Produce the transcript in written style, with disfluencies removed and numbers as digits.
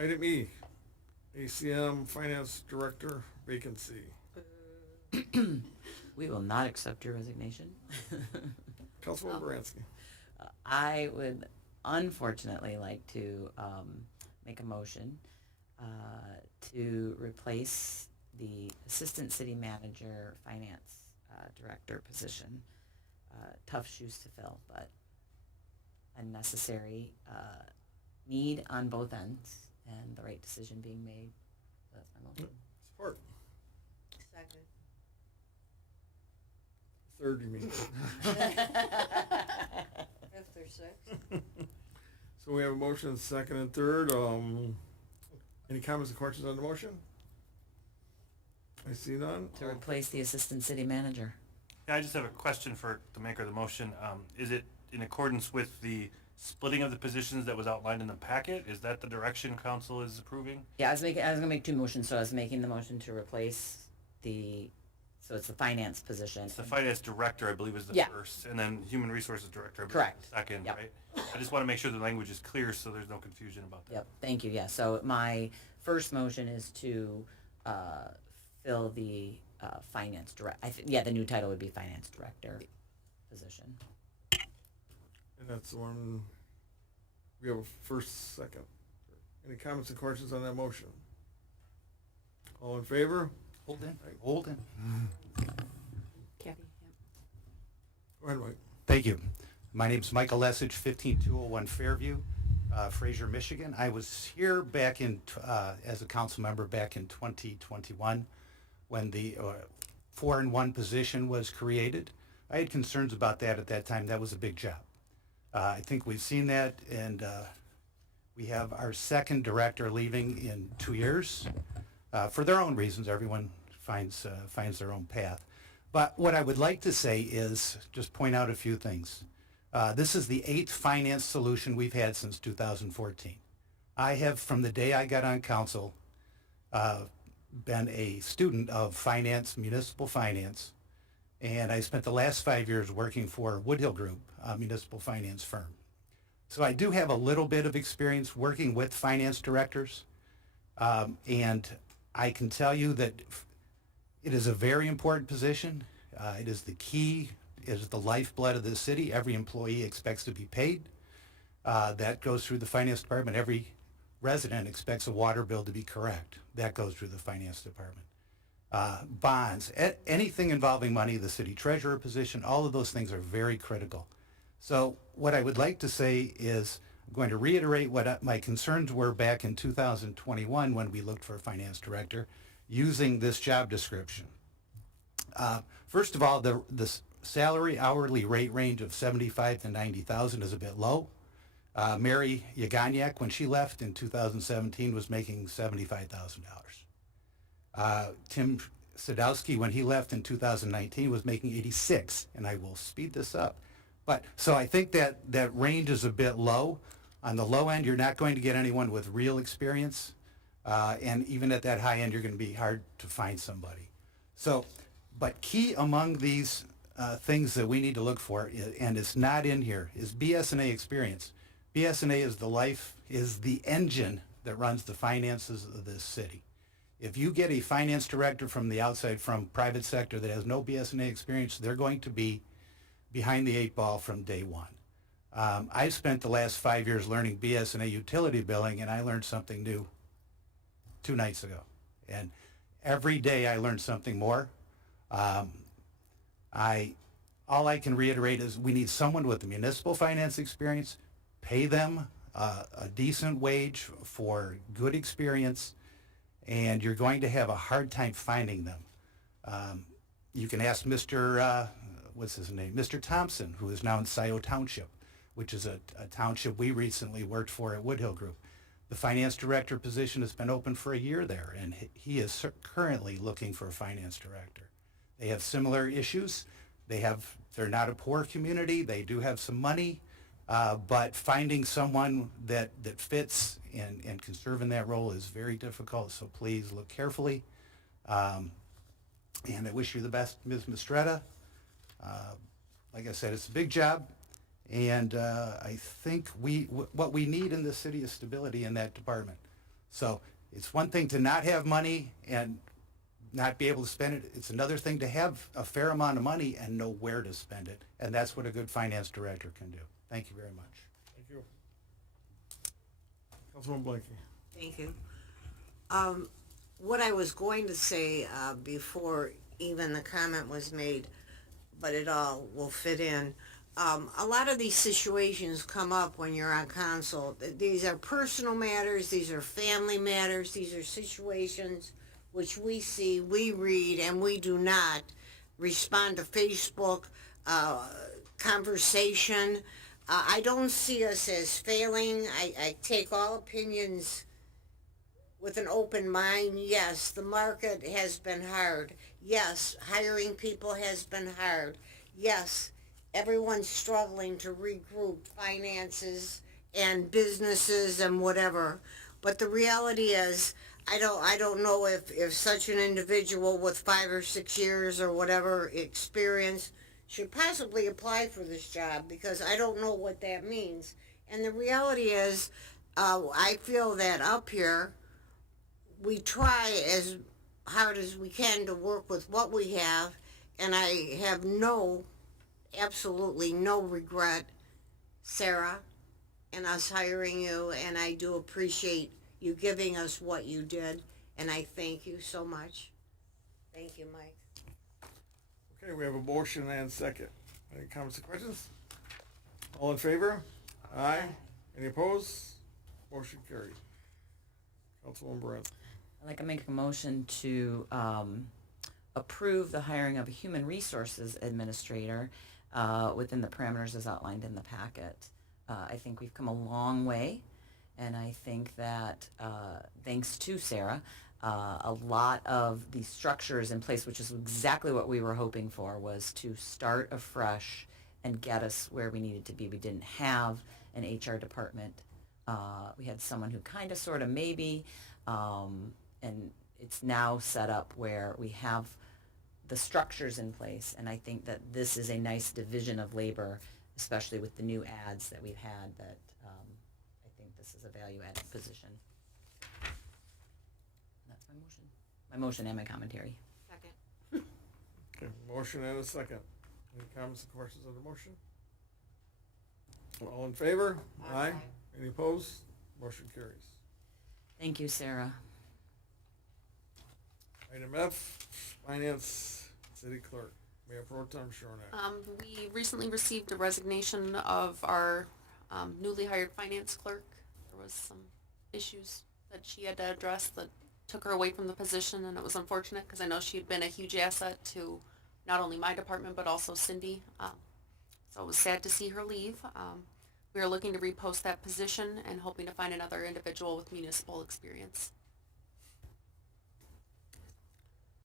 Item E, ACM Finance Director vacancy. We will not accept your resignation. Councilwoman Baranski. I would unfortunately like to make a motion to replace the Assistant City Manager Finance Director position. Tough shoes to fill, but a necessary need on both ends and the right decision being made. That's my motion. Support. Second. Third, you mean. Fifth or sixth. So we have a motion, second and third. Any comments or questions on the motion? I see none. To replace the Assistant City Manager. Yeah, I just have a question for the maker of the motion. Is it in accordance with the splitting of the positions that was outlined in the packet? Is that the direction council is approving? Yeah, I was gonna make two motions, so I was making the motion to replace so it's the finance position. It's the finance director, I believe, is the Yeah. first, and then human resources director, I believe, Correct. is the second, Yep. right? I just want to make sure the language is clear so there's no confusion about that. Yep, thank you, yeah, so my first motion is to fill the finance the new title would be finance director position. And that's the one, we have a first, second. Any comments or questions on that motion? All in favor? Holden. Kathy, Go ahead, Mike. Thank you. My name's Michael Lesich, 15201 Fairview, Fraser, Michigan. I was here back as a council member back in 2021 when the 4-in-1 position was created. I had concerns about that at that time. That was a big job. I think we've seen that, and we have our second director leaving in 2 years for their own reasons. Everyone finds their own path. But what I would like to say is just point out a few things. This is the 8th finance solution we've had since 2014. I have, from the day I got on council, been a student of finance, municipal finance, and I spent the last 5 years working for Woodhill Group, a municipal finance firm. So I do have a little bit of experience working with finance directors, and I can tell you that it is a very important position. It is the key, it is the lifeblood of the city. Every employee expects to be paid. That goes through the finance department. Every resident expects a water bill to be correct. That goes through the finance department. Bonds, anything involving money, the city treasurer position, all of those things are very critical. So what I would like to say is I'm going to reiterate what my concerns were back in 2021 when we looked for a finance director using this job description. First of all, the salary hourly rate range of $75,000 to $90,000 is a bit low. Mary Yaganyak, when she left in 2017, was making $75,000. Tim Sadowski, when he left in 2019, was making $86,000, and I will speed this up. But so I think that range is a bit low. On the low end, you're not going to get anyone with real experience, and even at that high end, you're going to be hard to find somebody. So, but key among these things that we need to look for, and it's not in here, is BS&A experience. BS&A is the engine that runs the finances of this city. If you get a finance director from the outside, from private sector that has no BS&A experience, they're going to be behind the 8 ball from day one. I've spent the last 5 years learning BS&A utility billing, and I learned something new 2 nights ago. And every day I learn something more. All I can reiterate is we need someone with municipal finance experience, pay them a decent wage for good experience, and you're going to have a hard time finding them. You can ask Mr. What's his name? Mr. Thompson, who is now in Scioto Township, which is a township we recently worked for at Woodhill Group. The finance director position has been open for a year there, and he is currently looking for a finance director. They have similar issues. They're not a poor community. They do have some money, but finding someone that fits and can serve in that role is very difficult. So please look carefully. And I wish you the best, Ms. Mistretta. Like I said, it's a big job, and I think what we need in this city is stability in that department. So it's one thing to not have money and not be able to spend it. It's another thing to have a fair amount of money and know where to spend it. And that's what a good finance director can do. Thank you very much. Thank you. Councilwoman Blanke. Thank you. What I was going to say, before even the comment was made, but it all will fit in. A lot of these situations come up when you're on council. These are personal matters, these are family matters, these are situations which we see, we read, and we do not respond to Facebook, conversation. I don't see us as failing. I take all opinions with an open mind. Yes, the market has been hard. Yes, hiring people has been hard. Yes, everyone's struggling to regroup finances and businesses and whatever. But the reality is, I don't know if such an individual with 5 or 6 years or whatever experience should possibly apply for this job, because I don't know what that means. And the reality is, I feel that up here, we try as hard as we can to work with what we have, and I have absolutely no regret, Sarah, and us hiring you, and I do appreciate you giving us what you did, and I thank you so much. Thank you, Mike. Okay, we have a motion and second. Any comments or questions? All in favor? Aye. Any opposed? Motion carried. Councilwoman Baranski. I'd like to make a motion to approve the hiring of a human resources administrator within the parameters as outlined in the packet. I think we've come a long way, and I think that thanks to Sarah, a lot of the structures in place, which is exactly what we were hoping for, was to start afresh and get us where we needed to be. We didn't have an HR department. We had someone who kind of, sort of, maybe, and it's now set up where we have the structures in place, and I think that this is a nice division of labor, especially with the new ads that we've had, that I think this is a value-added position. And that's my motion. My motion and my commentary. Second. Okay, motion and a second. Any comments or questions on the motion? All in favor? Aye. Any opposed? Motion carries. Thank you, Sarah. Item F, Finance City Clerk, Mayor Pro Tem Shornak. We recently received a resignation of our newly hired finance clerk. There was some issues that she had to address that took her away from the position, and it was unfortunate because I know she had been a huge asset to not only my department but also Cindy. So it was sad to see her leave. We are looking to repost that position and hoping to find another individual with municipal experience.